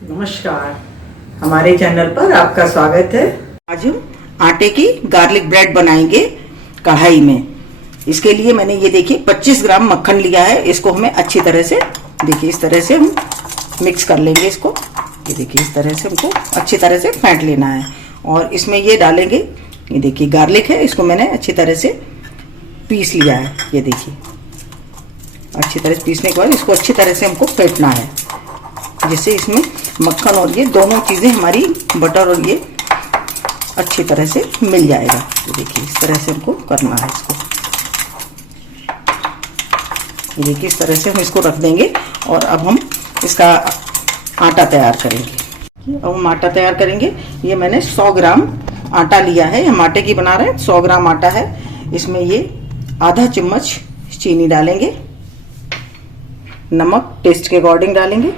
नमस्कार, हमारे चैनल पर आपका स्वागत है। आज हम आटे की गार्लिक ब्रेड बनाएंगे कढ़ाई में। इसके लिए मैंने ये देखिए 25 ग्राम मक्खन लिया है। इसको हमें अच्छी तरह से देखिए इस तरह से हम मिक्स कर लेंगे इसको। ये देखिए इस तरह से हमको अच्छी तरह से फेंट लेना है और इसमें ये डालेंगे, ये देखिए गार्लिक है, इसको मैंने अच्छी तरह से पीस लिया है। ये देखिए अच्छी तरह से पीसने के बाद इसको अच्छी तरह से हमको फेंटना है, जिससे इसमें मक्खन और ये दोनों चीज़ें हमारी बटर और ये अच्छी तरह से मिल जाएगा। ये देखिए इस तरह से हमको करना है इसको। ये देखिए इस तरह से हम इसको रख देंगे और अब हम इसका आटा तैयार करेंगे। अब हम आटा तैयार करेंगे। ये मैंने 100 ग्राम आटा लिया है, हम आटे की बना रहे हैं। 100 ग्राम आटा है, इसमें ये आधा चम्मच चीनी डालेंगे, नमक टेस्ट के अकॉर्डिंग डालेंगे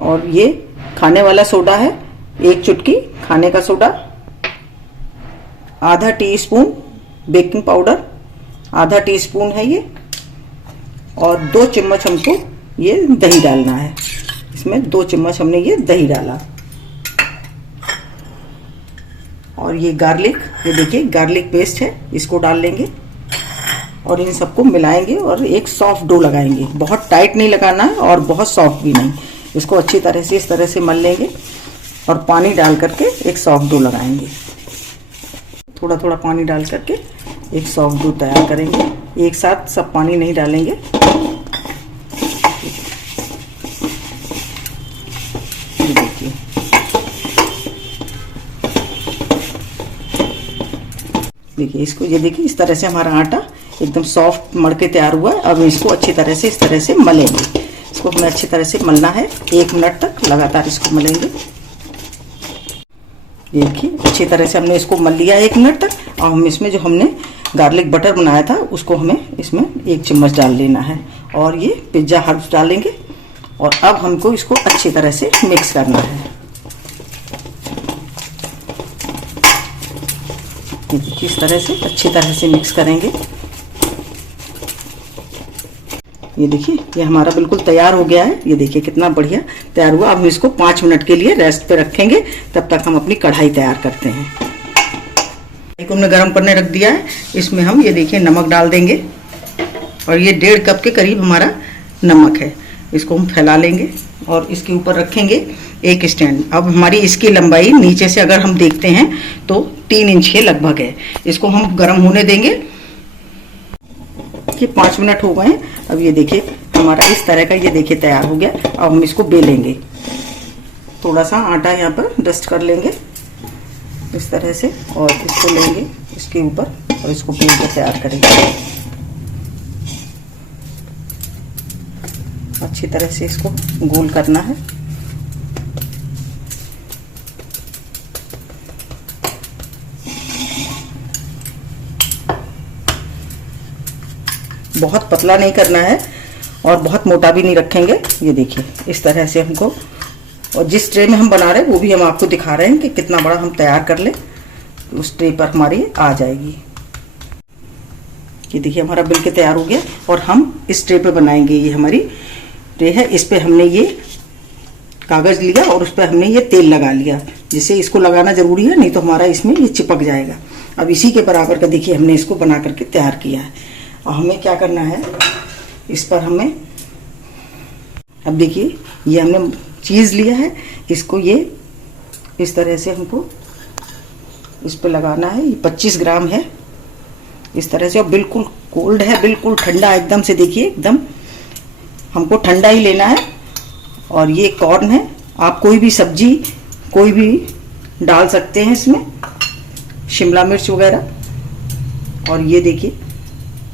और ये खाने वाला सोडा है, 1 चुटकी खाने का सोडा, आधा टीस्पून बेकिंग पाउडर, आधा टीस्पून है ये, और 2 चम्मच हमको ये दही डालना है। इसमें 2 चम्मच हमने ये दही डाला और ये गार्लिक, ये देखिए गार्लिक पेस्ट है, इसको डाल लेंगे और इन सबको मिलाएंगे और एक सॉफ्ट डो लगाएंगे। बहुत टाइट नहीं लगाना है और बहुत सॉफ्ट भी नहीं। इसको अच्छी तरह से इस तरह से मल लेंगे और पानी डाल करके एक सॉफ्ट डो लगाएंगे। थोड़ा थोड़ा पानी डाल करके एक सॉफ्ट डो तैयार करेंगे। एक साथ सब पानी नहीं डालेंगे। देखिए इसको, ये देखिए इस तरह से हमारा आटा एकदम सॉफ्ट मल के तैयार हुआ है। अब इसको अच्छी तरह से इस तरह से मलेंगे। इसको हमें अच्छी तरह से मलना है, 1 मिनट तक लगातार इसको मलेंगे। देखिए अच्छी तरह से हमने इसको मल लिया 1 मिनट तक। और हम इसमें जो हमने गार्लिक बटर बनाया था उसको हमें इसमें 1 चम्मच डाल लेना है और ये पिज्जा हर्ब्स डालेंगे और अब हमको इसको अच्छी तरह से मिक्स करना है। इस तरह से अच्छी तरह से मिक्स करेंगे। ये देखिए ये हमारा बिल्कुल तैयार हो गया है। ये देखिए कितना बढ़िया तैयार हुआ। अब हम इसको 5 मिनट के लिए रेस्ट पे रखेंगे, तब तक हम अपनी कढ़ाई तैयार करते हैं। कढ़ाई को हमने गर्म करने रख दिया है। इसमें हम ये देखिए नमक डाल देंगे और ये 1.5 कप के करीब हमारा नमक है। इसको हम फैला लेंगे और इसके ऊपर रखेंगे एक स्टैंड। अब हमारी इसकी लंबाई नीचे से अगर हम देखते हैं तो 3 इंच के लगभग है। इसको हम गर्म होने देंगे। ये 5 मिनट हो गए हैं। अब ये देखिए हमारा इस तरह का ये देखिए तैयार हो गया। अब हम इसको बेलेंगे। थोड़ा सा आटा यहाँ पर डस्ट कर लेंगे इस तरह से और इसको लेंगे इसके ऊपर और इसको बेल कर तैयार करेंगे। अच्छी तरह से इसको गोल करना है। बहुत पतला नहीं करना है और बहुत मोटा भी नहीं रखेंगे। ये देखिए इस तरह से हमको, और जिस ट्रे में हम बना रहे हैं वो भी हम आपको दिखा रहे हैं कि कितना बड़ा हम तैयार कर ले, उस ट्रे पर हमारी आ जाएगी। ये देखिए हमारा बिल के तैयार हो गया और हम इस ट्रे पे बनाएंगे। ये हमारी ट्रे है, इस पे हमने ये कागज लिया और उस पर हमने ये तेल लगा लिया, जिससे इसको लगाना जरूरी है, नहीं तो हमारा इसमें ये चिपक जाएगा। अब इसी के बराबर का देखिए हमने इसको बना करके तैयार किया है। और हमें क्या करना है, इस पर हमें, अब देखिए ये हमने चीज़ लिया है, इसको ये इस तरह से हमको इस पर लगाना है। ये 25 ग्राम है इस तरह से, और बिल्कुल कोल्ड है, बिल्कुल ठंडा एकदम से। देखिए एकदम हमको ठंडा ही लेना है। और ये कॉर्न है, आप कोई भी सब्जी कोई भी डाल सकते हैं इसमें, शिमला मिर्च वगैरह। और ये देखिए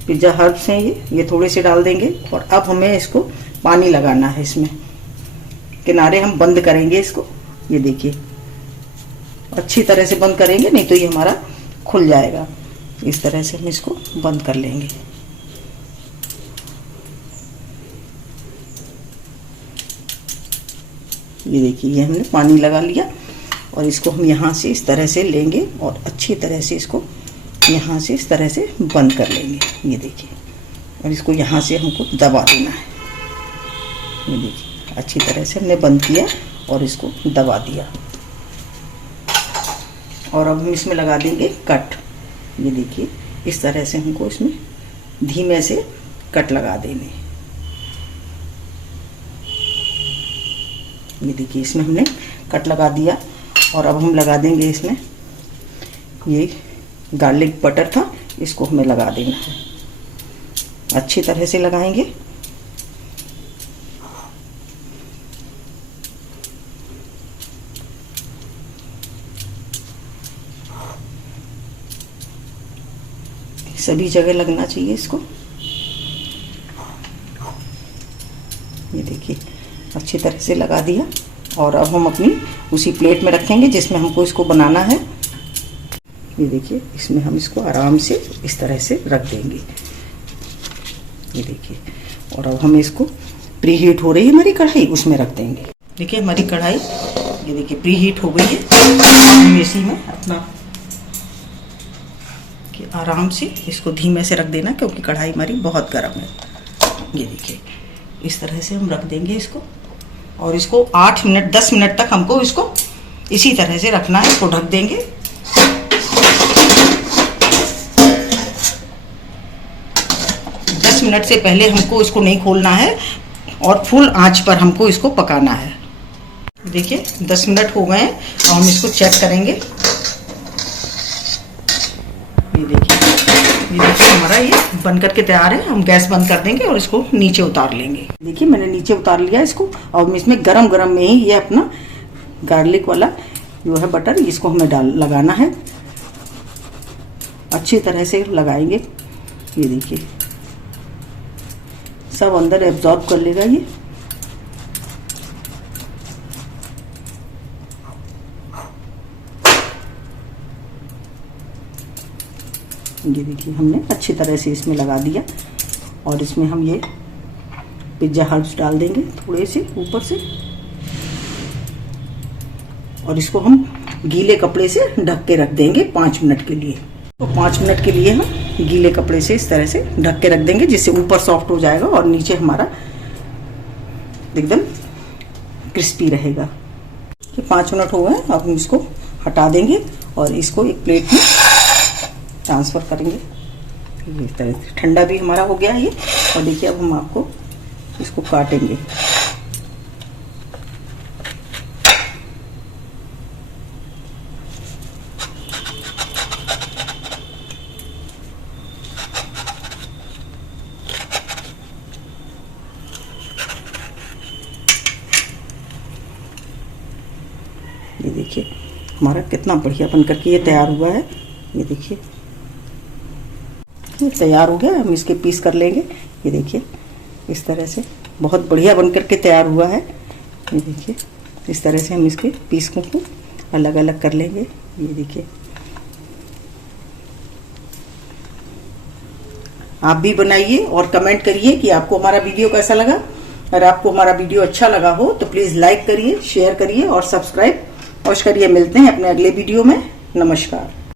पिज्जा हर्ब्स हैं, ये थोड़े से डाल देंगे। और अब हमें इसको पानी लगाना है। इसमें किनारे हम बंद करेंगे इसको। ये देखिए अच्छी तरह से बंद करेंगे, नहीं तो ये हमारा खुल जाएगा। इस तरह से हम इसको बंद कर लेंगे। ये देखिए ये हमने पानी लगा लिया और इसको हम यहाँ से इस तरह से लेंगे और अच्छी तरह से इसको यहाँ से इस तरह से बंद कर लेंगे। ये देखिए, और इसको यहाँ से हमको दबा देना है। ये देखिए अच्छी तरह से हमने बंद किया और इसको दबा दिया। और अब हम इसमें लगा देंगे कट। ये देखिए इस तरह से हमको इसमें धीमे से कट लगा देने। ये देखिए इसमें हमने कट लगा दिया और अब हम लगा देंगे इसमें ये गार्लिक बटर था, इसको हमें लगा देना है। अच्छी तरह से लगाएंगे। सभी जगह लगना चाहिए इसको। ये देखिए अच्छी तरह से लगा दिया और अब हम अपनी उसी प्लेट में रखेंगे जिसमें हमको इसको बनाना है। ये देखिए इसमें हम इसको आराम से इस तरह से रख देंगे। ये देखिए और अब हम इसको प्री हीट हो रही है हमारी कढ़ाई, उसमें रख देंगे। देखिए हमारी कढ़ाई ये देखिए प्री हीट हो गई है। हम इसी में अपना आराम से इसको धीमे से रख देना क्योंकि कढ़ाई हमारी बहुत गर्म है। ये देखिए इस तरह से हम रख देंगे इसको और इसको 8 मिनट 10 मिनट तक हमको इसको इसी तरह से रखना है। इसको ढक देंगे। 10 मिनट से पहले हमको इसको नहीं खोलना है और फुल आंच पर हमको इसको पकाना है। देखिए 10 मिनट हो गए हैं और हम इसको चेक करेंगे। ये देखिए हमारा ये बन करके तैयार है। हम गैस बंद कर देंगे और इसको नीचे उतार लेंगे। देखिए मैंने नीचे उतार लिया इसको और इसमें गरम गरम में ही ये अपना गार्लिक वाला जो है बटर, इसको हमें लगाना है। अच्छी तरह से लगाएंगे। ये देखिए सब अंदर एब्जॉर्ब कर लेगा ये। ये देखिए हमने अच्छी तरह से इसमें लगा दिया और इसमें हम ये पिज्जा हर्ब्स डाल देंगे थोड़े से ऊपर से और इसको हम गीले कपड़े से ढक के रख देंगे 5 मिनट के लिए। तो 5 मिनट के लिए हम गीले कपड़े से इस तरह से ढक के रख देंगे जिससे ऊपर सॉफ्ट हो जाएगा और नीचे हमारा एकदम क्रिस्पी रहेगा। 5 मिनट हो गए, अब हम इसको हटा देंगे और इसको एक प्लेट में ट्रांसफ़र करेंगे। इस तरह से ठंडा भी हमारा हो गया है ये। और देखिए अब हम आपको इसको काटेंगे। ये देखिए हमारा कितना बढ़िया बन करके ये तैयार हुआ है। ये देखिए तैयार हो गया। हम इसके पीस कर लेंगे। ये देखिए इस तरह से बहुत बढ़िया बनकर के तैयार हुआ है। ये देखिए इस तरह से हम इसके पीस को अलग अलग कर लेंगे। ये देखिए आप भी बनाइए और कमेंट करिए कि आपको हमारा वीडियो कैसा लगा। अगर आपको हमारा वीडियो अच्छा लगा हो तो प्लीज़ लाइक करिए, शेयर करिए और सब्सक्राइब अवश्य करिए। मिलते हैं अपने अगले वीडियो में। नमस्कार।